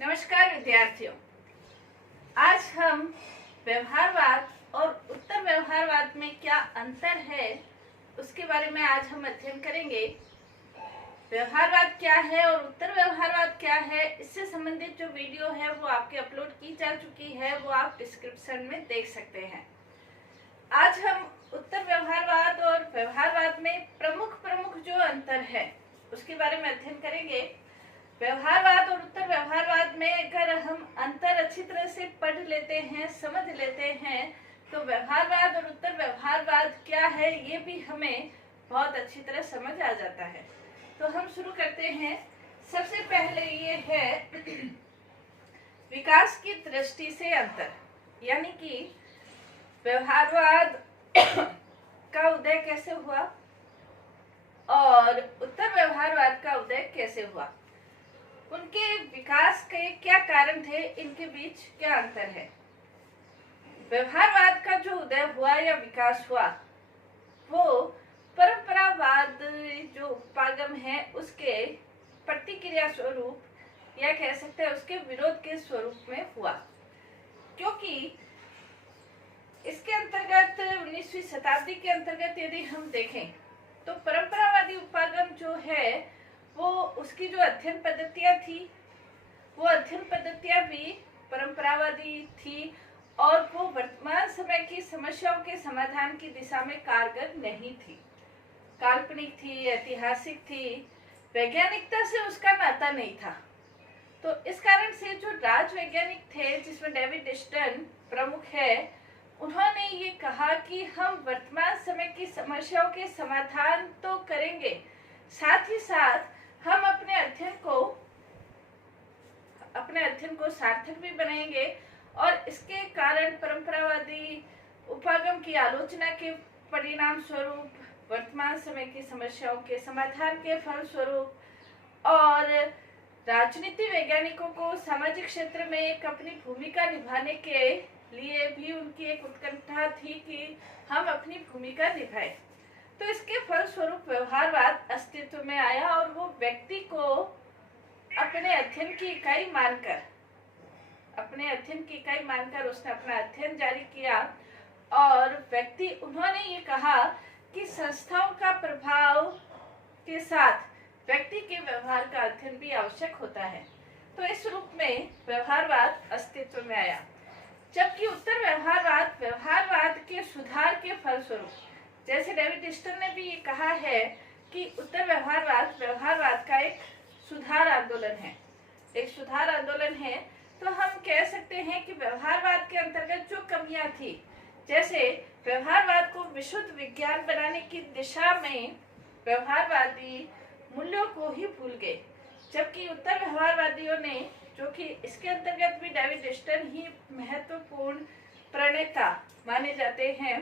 नमस्कार विद्यार्थियों, आज हम व्यवहारवाद और उत्तर व्यवहारवाद में क्या अंतर है उसके बारे में आज हम अध्ययन करेंगे। व्यवहारवाद क्या है और उत्तर व्यवहारवाद क्या है, इससे संबंधित जो वीडियो है वो आपके अपलोड की जा चुकी है, वो आप डिस्क्रिप्शन में देख सकते हैं। आज हम उत्तर व्यवहारवाद और व्यवहारवाद में प्रमुख जो अंतर है उसके बारे में अध्ययन करेंगे। व्यवहारवाद और उत्तर व्यवहारवाद में अगर हम अंतर अच्छी तरह से पढ़ लेते हैं, समझ लेते हैं, तो व्यवहारवाद और उत्तर व्यवहारवाद क्या है ये भी हमें बहुत अच्छी तरह समझ आ जाता है। तो हम शुरू करते हैं। सबसे पहले ये है विकास की दृष्टि से अंतर, यानी कि व्यवहारवाद का उदय कैसे हुआ और उत्तर व्यवहारवाद का उदय कैसे हुआ, उनके विकास के क्या कारण थे, इनके बीच क्या अंतर है। व्यवहारवाद का जो उदय हुआ या विकास हुआ वो परंपरावाद जो उपागम है उसके प्रतिक्रिया स्वरूप या कह सकते हैं उसके विरोध के स्वरूप में हुआ, क्योंकि इसके अंतर्गत 19वीं शताब्दी के अंतर्गत यदि हम देखें तो परंपरावादी उपागम जो है वो उसकी जो अध्ययन पद्धतियां थी वो अध्ययन पद्धतियां भी परंपरावादी थी और वो वर्तमान समय की समस्याओं के समाधान की दिशा में कारगर नहीं थी, काल्पनिक थी, ऐतिहासिक थी, वैज्ञानिकता से उसका नाता नहीं था। तो इस कारण से जो राज वैज्ञानिक थे जिसमें डेविड स्टर्न प्रमुख है, उन्होंने ये कहा कि हम वर्तमान समय की समस्याओं के समाधान तो करेंगे, साथ ही साथ हम अपने अध्ययन को सार्थक भी बनाएंगे और इसके कारण परंपरावादी उपागम की आलोचना के परिणाम स्वरूप वर्तमान समय की समस्याओं के समाधान के फल स्वरूप और राजनीति वैज्ञानिकों को सामाजिक क्षेत्र में एक अपनी भूमिका निभाने के लिए भी उनकी एक उत्कंठा थी कि हम अपनी भूमिका निभाएं। तो इसके फल स्वरूप व्यवहारवाद अस्तित्व में आया और वो व्यक्ति को अपने अध्ययन की इकाई मानकर उसने अपना अध्ययन जारी किया और उन्होंने ये कहा कि संस्थाओं का प्रभाव के साथ व्यक्ति के व्यवहार का अध्ययन भी आवश्यक होता है। तो इस रूप में व्यवहारवाद अस्तित्व में आया, जबकि उत्तर व्यवहारवाद के सुधार के फलस्वरूप, जैसे डेविड स्टर्न ने भी ये कहा है कि उत्तर व्यवहारवाद का एक सुधार आंदोलन है। तो हम कह सकते हैं कि व्यवहारवाद के अंतर्गत जो कमियां थी, जैसे व्यवहारवाद को विशुद्ध विज्ञान बनाने की दिशा में व्यवहारवादी मूल्यों को ही भूल गए, जबकि उत्तर व्यवहारवादियों ने, जो कि इसके अंतर्गत भी डेविड स्टर्न ही महत्वपूर्ण प्रणेता माने जाते हैं,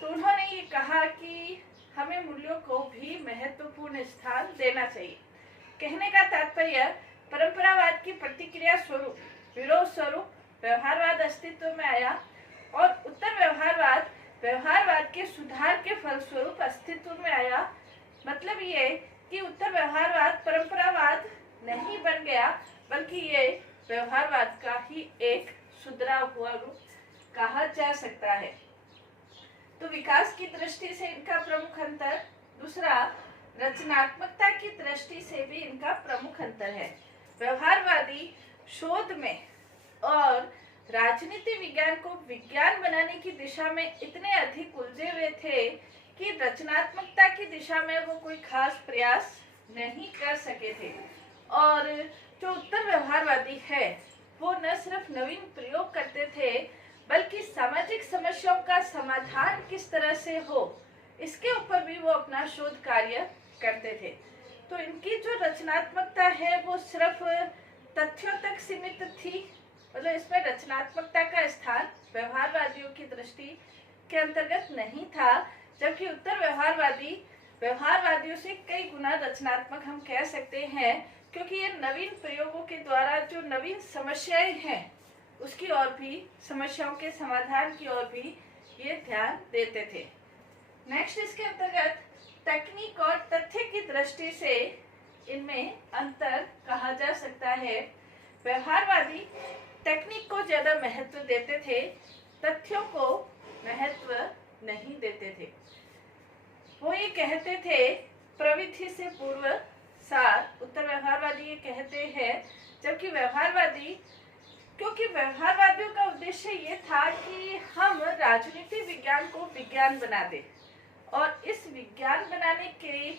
तो उन्होंने ये कहा कि हमें मूल्यों को भी महत्वपूर्ण स्थान देना चाहिए। कहने का तात्पर्य परंपरावाद की प्रतिक्रिया स्वरूप, विरोध स्वरूप व्यवहारवाद अस्तित्व में आया और उत्तर व्यवहारवाद के सुधार के फलस्वरूप अस्तित्व में आया। मतलब ये कि उत्तर व्यवहारवाद परंपरावाद नहीं बन गया, बल्कि ये व्यवहारवाद का ही एक सुधरा हुआ रूप कहा जा सकता है। तो विकास की दृष्टि से इनका प्रमुख अंतर। दूसरा, रचनात्मकता की दृष्टि से भी इनका प्रमुख अंतर है। व्यवहारवादी शोध में और राजनीति विज्ञान को विज्ञान बनाने की दिशा में इतने अधिक उलझे हुए थे कि रचनात्मकता की दिशा में वो कोई खास प्रयास नहीं कर सके थे। और जो उत्तर व्यवहारवादी है वो न सिर्फ नवीन प्रयोग करते थे, बल्कि सामाजिक समस्याओं का समाधान किस तरह से हो इसके ऊपर भी वो अपना शोध कार्य करते थे। तो इनकी जो रचनात्मकता है वो सिर्फ तथ्यों तक सीमित थी, मतलब इसमें रचनात्मकता का स्थान व्यवहारवादियों की दृष्टि के अंतर्गत नहीं था, जबकि उत्तर व्यवहारवादियों से कई गुना रचनात्मक हम कह सकते हैं, क्योंकि ये नवीन प्रयोगों के द्वारा जो नवीन समस्याएं हैं उसकी ओर भी, समस्याओं के समाधान की ओर भी ये ध्यान देते थे। नेक्स्ट, इसके अंतर्गत तकनीक और तथ्य की दृष्टि से इनमें अंतर कहा जा सकता है। व्यवहारवादी टेक्निक को ज्यादा महत्व देते थे, तथ्यों को महत्व नहीं देते थे। वो ये कहते थे प्रवृत्ति से पूर्व सार, उत्तर व्यवहारवादी ये कहते हैं, जबकि व्यवहारवादी, क्योंकि व्यवहारवादियों का उद्देश्य ये था कि हम राजनीति विज्ञान को विज्ञान बना दें और इस विज्ञान बनाने के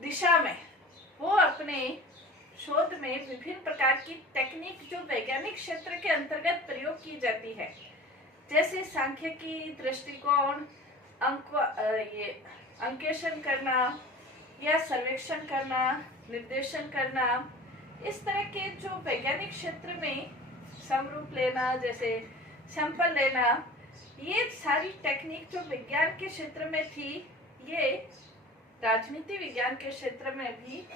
दिशा में वो अपने शोध में विभिन्न प्रकार की टेक्निक जो वैज्ञानिक क्षेत्र के अंतर्गत प्रयोग की जाती है, जैसे सांख्यिकी दृष्टिकोण, अंकेक्षण करना या सर्वेक्षण करना, निर्देशन करना, इस तरह के जो वैज्ञानिक क्षेत्र में समरूप लेना, जैसे सैंपल लेना, ये सारी टेक्निक जो विज्ञान के क्षेत्र में थी, ये राजनीति विज्ञान के क्षेत्र में भी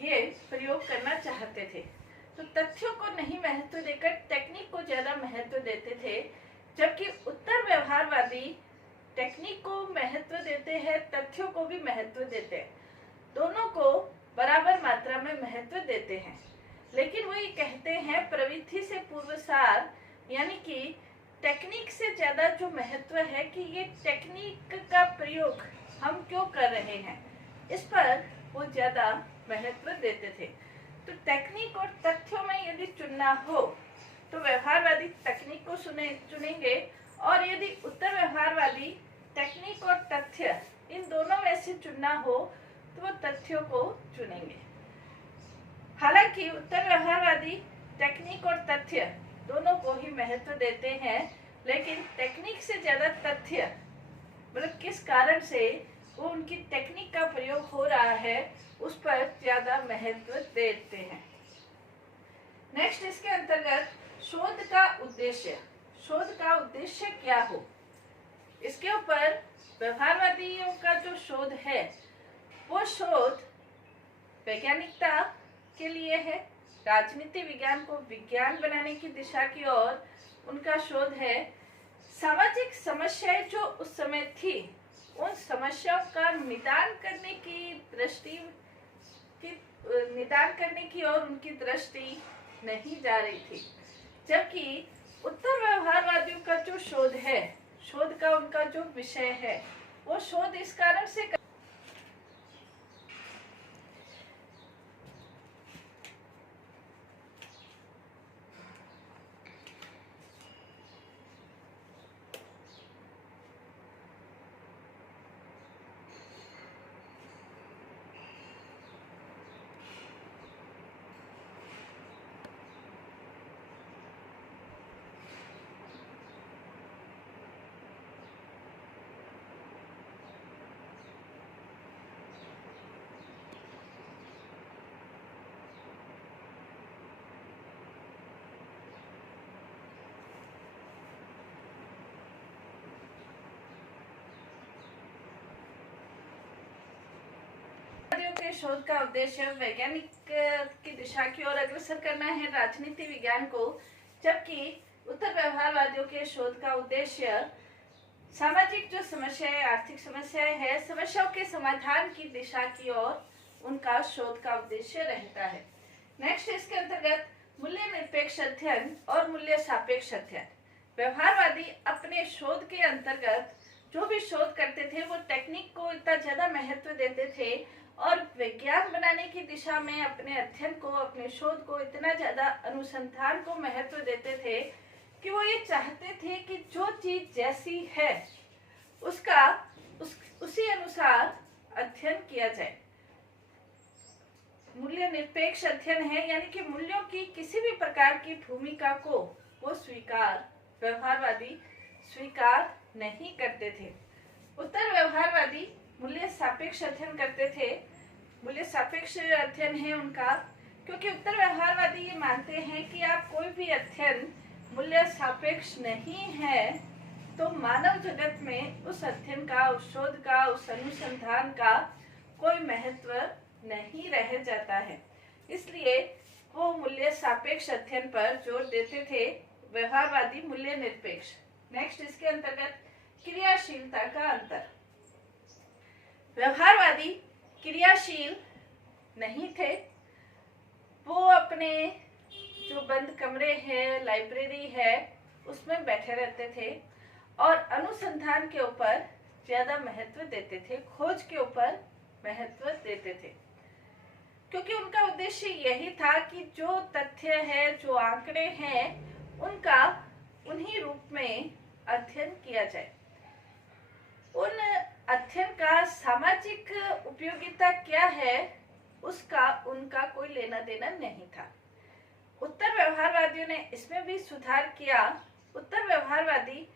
ये प्रयोग करना चाहते थे। तो तथ्यों को नहीं महत्व देकर टेक्निक को ज्यादा महत्व देते थे, जबकि उत्तर व्यवहारवादी टेक्निक को महत्व देते हैं, तथ्यों को भी महत्व देते हैं, दोनों को बराबर मात्रा में महत्व देते हैं। लेकिन वो ये कहते हैं प्रवृत्ति से पूर्व सार, यानी कि टेक्निक से ज्यादा जो महत्व है कि ये टेक्निक का प्रयोग हम क्यों कर रहे हैं, इस पर वो ज्यादा महत्व देते थे। तो टेक्निक और तथ्यों में यदि चुनना हो तो व्यवहारवादी तकनीक को चुनेंगे, और यदि उत्तर व्यवहारवादी टेक्निक और तथ्य इन दोनों में से चुनना हो तो वो तथ्यों को चुनेंगे। हालांकि उत्तर व्यवहारवादी टेक्निक और तथ्य दोनों को ही महत्व देते हैं, लेकिन टेक्निक से ज्यादा तथ्य, मतलब किस कारण से वो उनकी टेक्निक का प्रयोग हो रहा है, उस पर ज्यादा महत्व देते हैं। नेक्स्ट, इसके अंतर्गत शोध का उद्देश्य, शोध का उद्देश्य क्या हो, इसके ऊपर व्यवहारवादियों का जो शोध है वो शोध वैज्ञानिकता के लिए है, राजनीति विज्ञान को विज्ञान बनाने की दिशा की ओर उनका शोध है। सामाजिक समस्याएं जो उस समय थी, उन समस्याओं का निदान करने की और उनकी दृष्टि नहीं जा रही थी, जबकि उत्तर व्यवहारवादियों का जो शोध है, शोध का उनका जो विषय है, वो शोध इस कारण से के शोध का उद्देश्य वैज्ञानिक की दिशा की ओर अग्रसर करना है राजनीति विज्ञान को, जबकि उत्तर व्यवहारवादियों के शोध का उद्देश्य सामाजिक जो समस्याएं, आर्थिक समस्याएं है, समस्याओं के समाधान की दिशा की ओर उनका शोध का उद्देश्य रहता है। नेक्स्ट, इसके अंतर्गत मूल्य निरपेक्ष अध्ययन और मूल्य सापेक्ष अध्ययन। व्यवहारवादी अपने शोध के अंतर्गत जो भी शोध करते थे वो टेक्निक को इतना ज्यादा महत्व देते थे और विज्ञान बनाने की दिशा में अपने अध्ययन को, अपने शोध को इतना ज्यादा अनुसंधान को महत्व देते थे कि वो ये चाहते थे कि जो चीज जैसी है उसका उसी अनुसार अध्ययन किया जाए। मूल्य निरपेक्ष अध्ययन है, यानी कि मूल्यों की किसी भी प्रकार की भूमिका को वो व्यवहारवादी स्वीकार नहीं करते थे। उत्तर व्यवहारवादी मूल्य सापेक्ष अध्ययन करते थे। मूल्य सापेक्ष अध्ययन है उनका, क्योंकि उत्तर व्यवहारवादी ये मानते हैं कि आप कोई भी अध्ययन मूल्य सापेक्ष नहीं है तो मानव जगत में उस अध्ययन का, उस शोध का, उस अनुसंधान का कोई महत्व नहीं रह जाता है। इसलिए वो मूल्य सापेक्ष अध्ययन पर जोर देते थे, व्यवहारवादी मूल्य निरपेक्ष। नेक्स्ट, इसके अंतर्गत क्रियाशीलता का अंतर। व्यवहारवादी क्रियाशील नहीं थे, वो अपने जो बंद कमरे हैं, लाइब्रेरी है, उसमें बैठे रहते थे और अनुसंधान के ऊपर ज्यादा महत्व देते थे, खोज के ऊपर महत्व देते थे, क्योंकि उनका उद्देश्य यही था कि जो तथ्य है, जो आंकड़े हैं, उनका उन्हीं रूप में अध्ययन किया जाए। उन अध्ययन का सामाजिक उपयोगिता क्या है, उसका उनका कोई लेना देना नहीं था। उत्तर व्यवहारवादियों ने इसमें भी सुधार किया। उत्तर व्यवहारवादी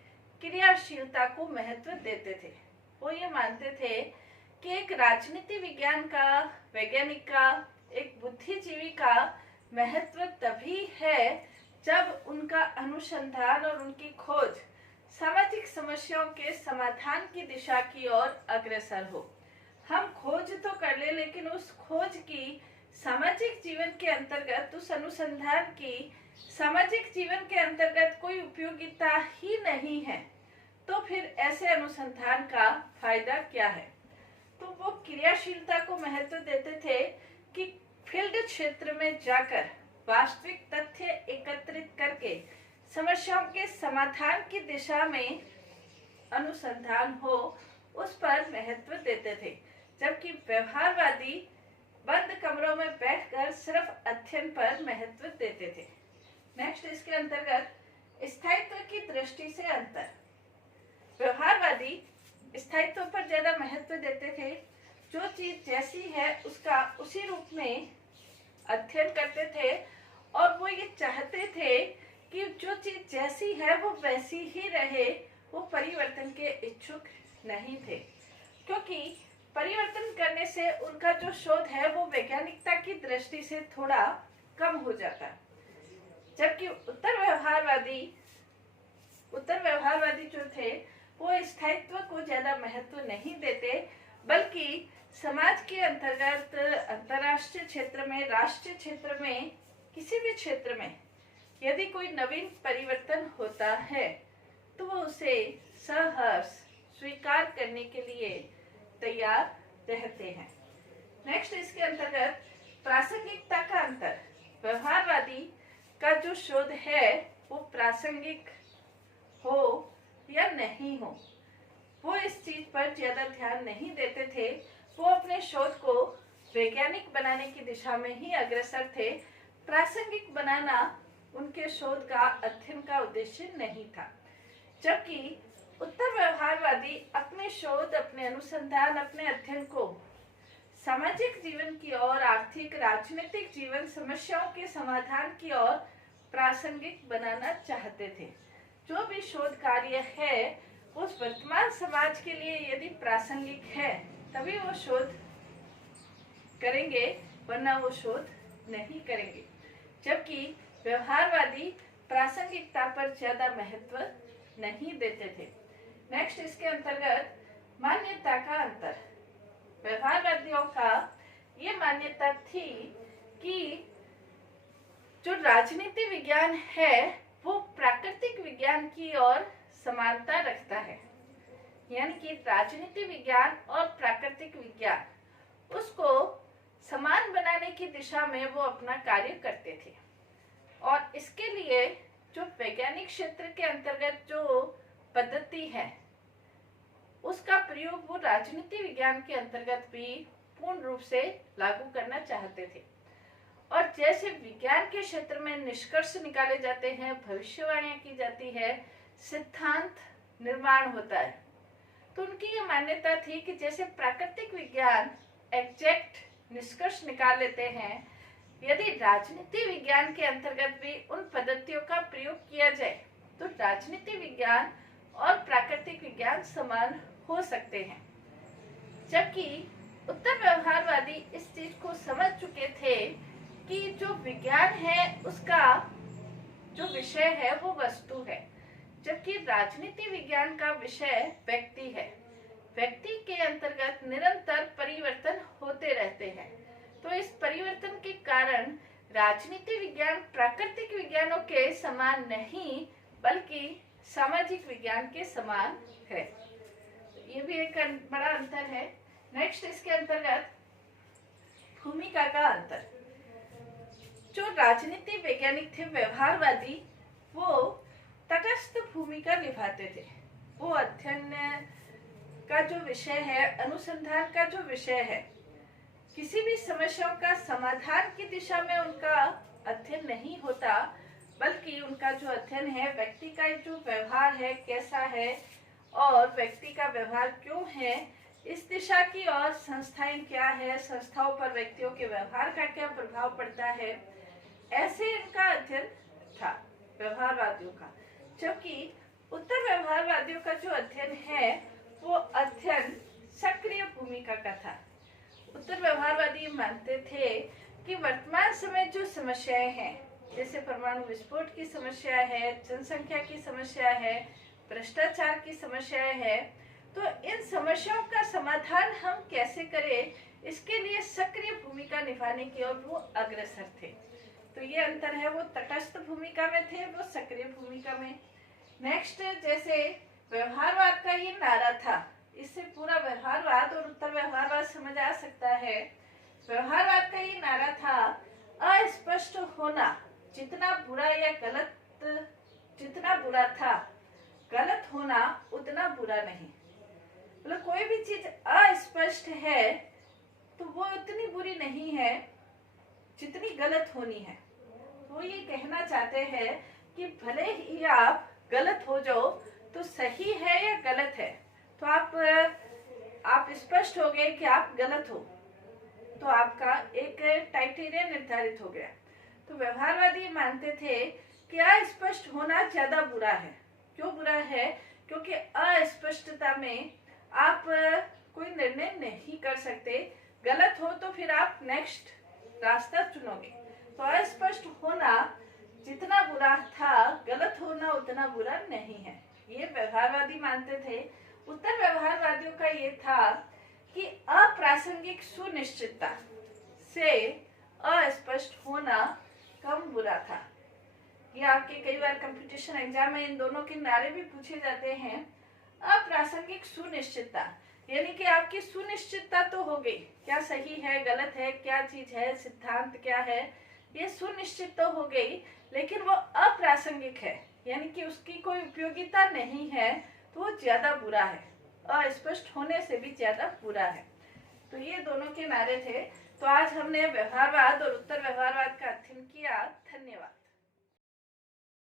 क्रियाशीलता को महत्व देते थे। वो ये मानते थे कि एक राजनीति विज्ञान का, वैज्ञानिक का, एक बुद्धिजीवी का महत्व तभी है जब उनका अनुसंधान और उनकी खोज सामाजिक समस्याओं के समाधान की दिशा की ओर अग्रसर हो। हम खोज तो कर ले, लेकिन उस खोज की सामाजिक जीवन के अंतर्गत, उस अनुसंधान की सामाजिक जीवन के अंतर्गत कोई उपयोगिता ही नहीं है, तो फिर ऐसे अनुसंधान का फायदा क्या है। तो वो क्रियाशीलता को महत्व देते थे कि फील्ड क्षेत्र में जाकर वास्तविक तथ्य एकत्रित करके समस्याओं के समाधान की दिशा में अनुसंधान हो, उस पर महत्व देते थे, जबकि व्यवहारवादी बंद कमरों में बैठकर सिर्फ अध्ययन पर महत्व देते थे। नेक्स्ट, इसके अंतर्गत स्थायित्व की दृष्टि से अंतर। व्यवहारवादी स्थायित्व पर ज्यादा महत्व देते थे। जो चीज जैसी है उसका उसी रूप में अध्ययन करते थे और वो ये चाहते थे कि जो चीज जैसी है वो वैसी ही रहे। वो परिवर्तन के इच्छुक नहीं थे, क्योंकि परिवर्तन करने से उनका जो शोध है वो वैज्ञानिकता की दृष्टि से थोड़ा कम हो जाता है। जबकि उत्तर व्यवहारवादी जो थे वो स्थायित्व को ज्यादा महत्व नहीं देते, बल्कि समाज के अंतर्गत, अंतर्राष्ट्रीय क्षेत्र में, राष्ट्रीय क्षेत्र में, किसी भी क्षेत्र में यदि कोई नवीन परिवर्तन होता है तो वो उसे सहर्ष स्वीकार करने के लिए तैयार रहते हैं। नेक्स्ट, इसके अंतर्गत प्रासंगिकता का अंतर। व्यवहारवादी का जो शोध है वो प्रासंगिक हो या नहीं हो, वो इस चीज पर ज्यादा ध्यान नहीं देते थे। वो अपने शोध को वैज्ञानिक बनाने की दिशा में ही अग्रसर थे। प्रासंगिक बनाना उनके शोध का, अध्ययन का उद्देश्य नहीं था। जबकि उत्तर व्यवहारवादी अपने शोध, अपने अनुसंधान, अपने अध्ययन को सामाजिक जीवन की ओर, आर्थिक, राजनीतिक जीवन समस्याओं के समाधान की ओर प्रासंगिक बनाना चाहते थे। जो भी शोध कार्य है उस वर्तमान समाज के लिए यदि प्रासंगिक है तभी वो शोध करेंगे, वरना वो शोध नहीं करेंगे। जबकि व्यवहारवादी प्रासंगिकता पर ज्यादा महत्व नहीं देते थे। नेक्स्ट, इसके अंतर्गत मान्यता का अंतर। व्यवहारवादियों का ये मान्यता थी कि जो राजनीति विज्ञान है वो प्राकृतिक विज्ञान की ओर समानता रखता है, यानी कि राजनीति विज्ञान और प्राकृतिक विज्ञान उसको समान बनाने की दिशा में वो अपना कार्य करते थे। और इसके लिए जो वैज्ञानिक क्षेत्र के अंतर्गत जो पद्धति है उसका प्रयोग वो राजनीति विज्ञान के अंतर्गत भी पूर्ण रूप से लागू करना चाहते थे। और जैसे विज्ञान के क्षेत्र में निष्कर्ष निकाले जाते हैं, भविष्यवाणियां की जाती है, सिद्धांत निर्माण होता है, तो उनकी ये मान्यता थी कि जैसे प्राकृतिक विज्ञान एग्जैक्ट निष्कर्ष निकाल लेते हैं, यदि राजनीति विज्ञान के अंतर्गत भी उन पद्धतियों का प्रयोग किया जाए तो राजनीति विज्ञान और प्राकृतिक विज्ञान समान हो सकते हैं। जबकि उत्तर व्यवहारवादी इस चीज को समझ चुके थे कि जो विज्ञान है उसका जो विषय है वो वस्तु है, जबकि राजनीति विज्ञान का विषय व्यक्ति है। व्यक्ति के अंतर्गत निरंतर परिवर्तन होते रहते हैं, तो इस परिवर्तन के कारण राजनीति विज्ञान प्राकृतिक विज्ञानों के समान नहीं बल्कि सामाजिक विज्ञान के समान है। ये भी एक बड़ा अंतर है। नेक्स्ट, इसके अंतर्गत भूमिका का अंतर। जो राजनीति वैज्ञानिक थे व्यवहारवादी, वो तटस्थ भूमिका निभाते थे। वो अध्ययन का जो विषय है, अनुसंधान का जो विषय है, किसी भी समस्याओं का समाधान की दिशा में उनका अध्ययन नहीं होता, बल्कि उनका जो अध्ययन है व्यक्ति का जो व्यवहार है कैसा है और व्यक्ति का व्यवहार क्यों है, इस दिशा की, और संस्थाएं क्या है, संस्थाओं पर व्यक्तियों के व्यवहार का क्या प्रभाव पड़ता है, ऐसे इनका अध्ययन था व्यवहारवादियों का। जबकि उत्तर व्यवहारवादियों का जो अध्ययन है वो अध्ययन सक्रिय भूमिका का था। उत्तर व्यवहारवादी मानते थे कि वर्तमान समय जो समस्याएं हैं, जैसे परमाणु विस्फोट की समस्या है, जनसंख्या की समस्या है, भ्रष्टाचार की समस्याएं है, तो इन समस्याओं का समाधान हम कैसे करें, इसके लिए सक्रिय भूमिका निभाने की ओर वो अग्रसर थे। तो ये अंतर है, वो तटस्थ भूमिका में थे, वो सक्रिय भूमिका में। नेक्स्ट, जैसे व्यवहारवाद का ये नारा था, इससे पूरा व्यवहारवाद और उत्तर व्यवहारवाद समझ आ सकता है। व्यवहारवाद का ये नारा था, अस्पष्ट होना जितना बुरा या गलत, जितना बुरा था, गलत होना उतना बुरा नहीं। मतलब कोई भी चीज अस्पष्ट है तो वो उतनी बुरी नहीं है जितनी गलत होनी है। वो ये कहना चाहते हैं कि भले ही आप गलत हो जाओ तो सही है या गलत है, तो आप स्पष्ट हो गए कि आप गलत हो, तो आपका एक क्राइटेरिया निर्धारित हो गया। तो व्यवहारवादी मानते थे कि अस्पष्ट होना ज्यादा बुरा है। क्यों बुरा है? क्योंकि अस्पष्टता में आप कोई निर्णय नहीं कर सकते, गलत हो तो फिर आप नेक्स्ट रास्ता चुनोगे। तो अस्पष्ट होना जितना बुरा था, गलत होना उतना बुरा नहीं है, ये व्यवहारवादी मानते थे। उत्तर व्यवहारवादियों का ये था कि अप्रासंगिक सुनिश्चितता से अस्पष्ट होना कम बुरा था। ये आपके कई बार कंपटीशन एग्जाम में इन दोनों के नारे भी पूछे जाते हैं। अप्रासंगिक सुनिश्चितता यानी कि आपकी सुनिश्चितता तो हो गई, क्या सही है गलत है, क्या चीज है, सिद्धांत क्या है, ये सुनिश्चित तो हो गई, लेकिन वो अप्रासंगिक है यानी कि उसकी कोई उपयोगिता नहीं है, तो वो ज्यादा बुरा है, अस्पष्ट होने से भी ज्यादा बुरा है। तो ये दोनों के नारे थे। तो आज हमने व्यवहारवाद और उत्तर व्यवहारवाद का अध्ययन किया। धन्यवाद।